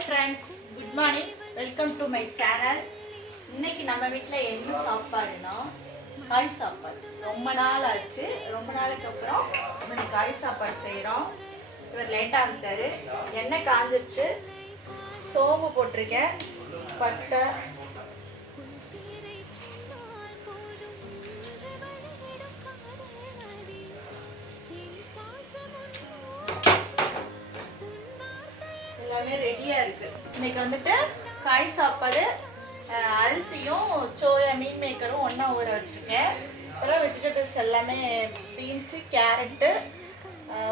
Hi friends, good morning. Welcome to my channel. இன்னைக்கு நம்ம வீட்டில் என்ன சாப்பாடுனா காய் சாப்பாடு. ரொம்ப நாள் ஆச்சு, ரொம்ப நாளுக்கு அப்புறம் நம்ம காய் சாப்பாடு செய்கிறோம். இவர் லேட்டாக இருந்தார். எண்ணெய் காஞ்சிருச்சு, சோம்பு போட்டிருக்கேன், பட்டை, எல்லாமே ரெடியாக இருக்குது. இன்னைக்கு வந்துட்டு காய் சாப்பாடு, அரிசியும் சோயா மீன் மேக்கரும் ஒன்றா ஊற வச்சுருக்கேன். அப்புறம் வெஜிடபிள்ஸ் எல்லாமே பீன்ஸு, கேரட்டு,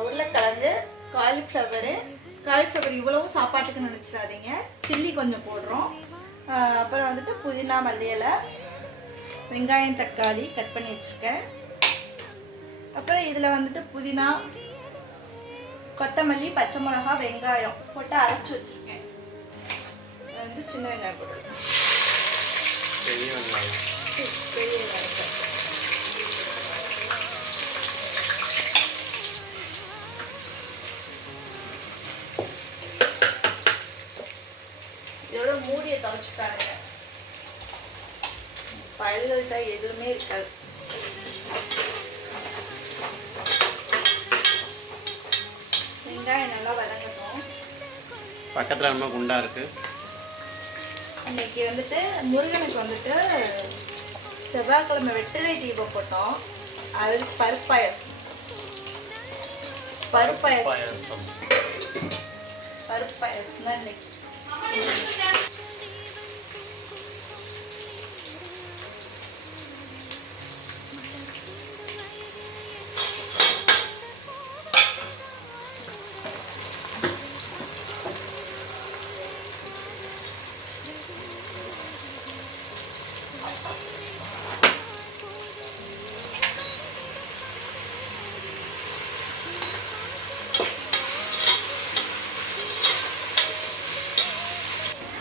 உருளைக்கிழங்கு, காலிஃப்ளவர் இவ்வளவும் சாப்பாட்டுக்கு நினச்சிடாதீங்க. சில்லி கொஞ்சம் போடுறோம். அப்புறம் வந்துட்டு புதினா, மல்லி இலை, வெங்காயம், தக்காளி கட் பண்ணி வச்சுருக்கேன். அப்புறம் இதில் வந்துட்டு புதினா, கொத்தமல்லி, பச்சை மிளகா, வெங்காயம் போட்டு அரைச்சி வச்சுருக்கேன். வந்து சின்ன வெங்காயம் போட்டுருக்கேன், பெரிய வெங்காயம். இதோட மூடியை தொலைச்சிட்டாங்க. பழங்கள்கிட்ட எதுவுமே இருக்காது. வெங்காயம் நல்லா வதங்கட்டும். பக்கத்தில் நம்ம குண்டா இருக்கு. இன்னைக்கு வந்துட்டு முருகனுக்கு வந்துட்டு செவ்வாய்க்கிழமை வெற்றிலை தீபம் போட்டோம். அதுக்கு பருப்பு பாயாசம் தான் இன்னைக்கு.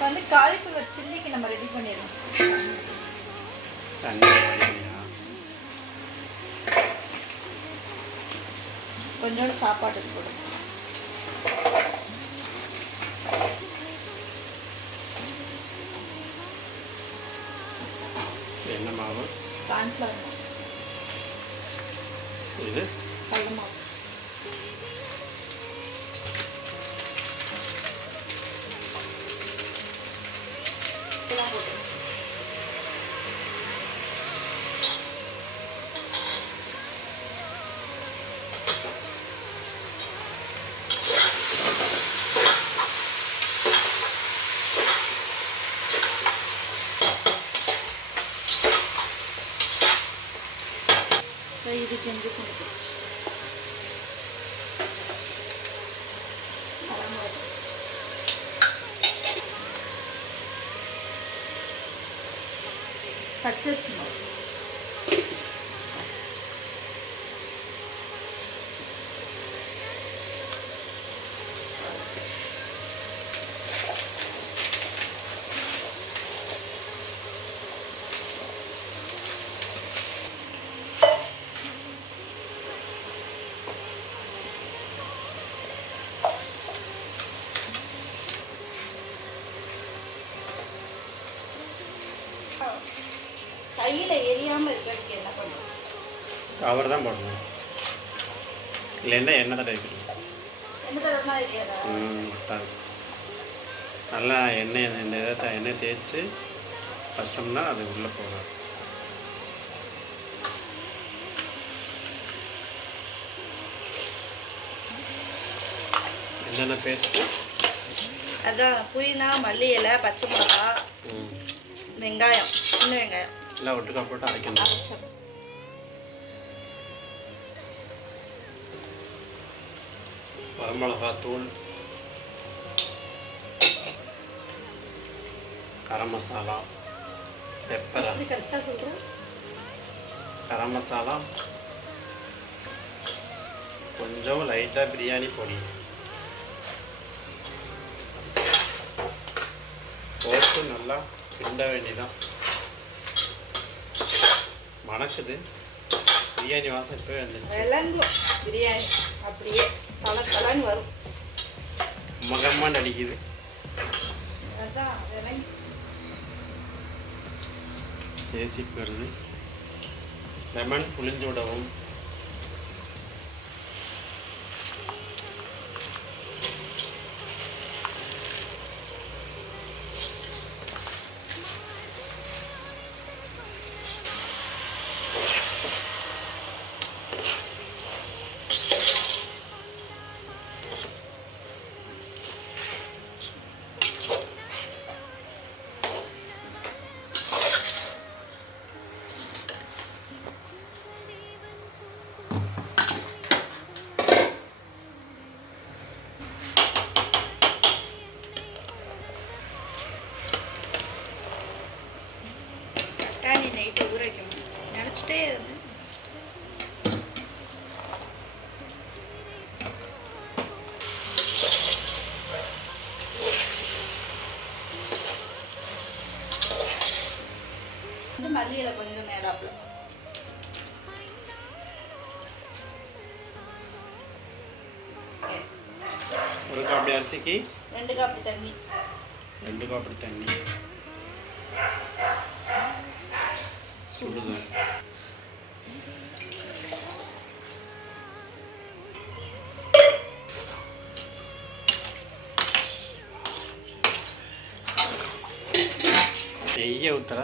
வந்து காலிஃப்ளவர் சில்லிக்கு நம்ம ரெடி பண்ணிடலாம். கொஞ்சோண்டு சாப்பாட்டுக்கு போடும். என்ன மாவு? கார்ன்ஃப்ளவர் மாவு. இது கடலை மாவு. இது செஞ்சு கொடுத்துருச்சு. பச்சரிசி மாவு. கையில் எரியாமல் இருக்கிறதுக்கு என்ன பண்ணுறோம்? கவர் தான் போடணும். இல்லைன்னா எண்ணெய் தடவை வைக்கணும். எண்ணெய் தடவைனா எரியாதா? நல்லா எண்ணெய் தேய்ச்சி கஷ்டம்னா அது உள்ளே போகாது. என்னென்ன பேஸ்ட்டு? அதான் புதினா, மல்லி இலை, பச்சை மிளகா, வெங்காயம், சின்ன வெங்காயம் எல்லாம் ஒட்டுக்கா போட்டு அரைக்கணும். அரைச்சோம். வரமிளகா தூள், கரம் மசாலா, பெப்பர், கரெக்டாக சொல்கிறேன். கரம் மசாலா, கொஞ்சம் லைட்டாக பிரியாணி பொடி போட்டு நல்லா கிண்ட வேண்டியதான். மணக்குது, பிரியாணி வாசம் இப்போ வந்துருச்சு. விளங்கும் பிரியாணி அப்படியே தலை தலைன்னு வரும். மகம்மான்னு அடிக்குது. அதான் அதெல்லாம் சேசிக்கிறது லெமன் புளிஞ்சு விடவும். தக்காளி நைட்டு ஊற வைக்கணும் நினச்சிட்டே இருந்து மல்லியில கொஞ்சம் மேலாப்புல ஒரு காப்பி அரிசிக்கு 2 காப்பி தண்ணி. 2 காப்பி தண்ணி சுடுது. நெய்யை ஊற்றுற.